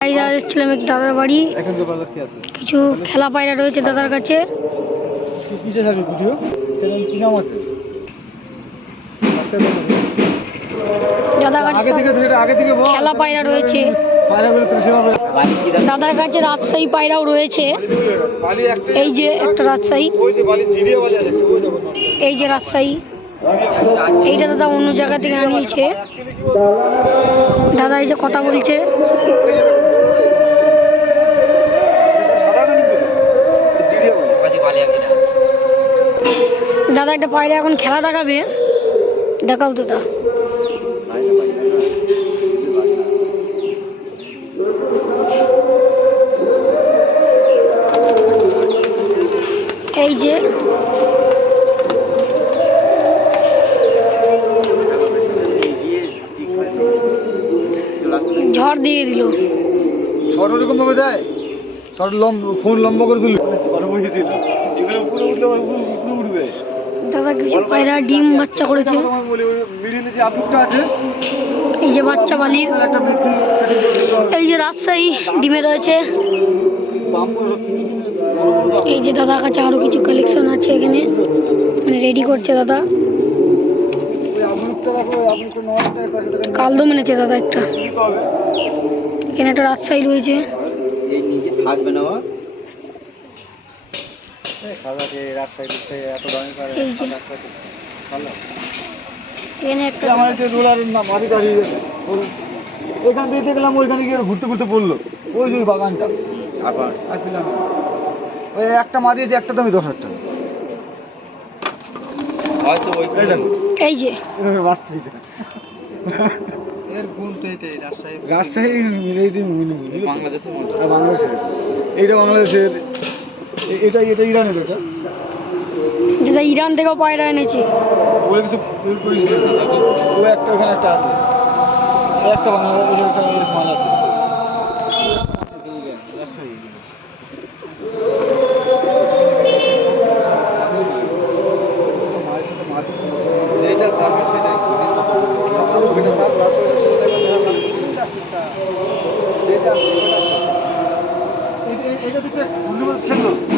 পায়রা এসেছিলাম এক দাদার বাড়ি। কিছু খেলা পায়রা রয়েছে দাদার কাছে। দাদার কাছে খেলা পায়রা রয়েছে। দাদার কাছে রাজশাহী পায়রাও রয়েছে। এই যে একটা রাজশাহী। এই যে রাজশাহী। এইটা দাদা অন্য জায়গা থেকে আনিয়েছে? দাদা এই যে কথা বলছে। দাদা একটা পায়রা এখন খেলা দেখাবে। দেখাও দাদা এই যে। ঝড় দিয়ে দিল। শর্ট ওরকম ভাবে দেয়? ঝড় লম্ব ফোন লম্বা করে তুলবে? ভালো বসে দিল। এগুলো উপরে উঠলে উপরে উঠবে। দাদা কিছু পায়রা, ডিম বাচ্চা করেছে। এই যে বাচ্চা বালির এই যে রাজশাহী ডিমে রয়েছে। এই যে দাদার কাছে আরও কিছু কালেকশন আছে এখানে। মানে রেডি করছে দাদা। কালদো মেনেছে দাদা একটা। এখানে একটা রাজশাহী রয়েছে। থাকবে না আমার যে রোলার মাটি দাঁড়িয়ে গেছে এখান থেকে দেখলাম ওইখানে গিয়ে ঘুরতে ঘুরতে পড়ল। ওই যে বাগানটা। আবার? আর পেলাম ওই একটা মা দিয়েছে একটা দামি দশ হাজার টাকা। হয়তো ওই এই যে। এভাবে এর গুণ তো এটাই রাজশাহী রাজশাহী বাংলাদেশের। এইটা বাংলাদেশের এটা এটা ইরানের ওটা দাদা ইরান থেকেও পায়রা এনেছে। ওগুলো কিছু দাদা ও একটা ওখানে একটা আছে। একটা বাংলাদেশ একটা মাল আছে। এই যে এটা এটা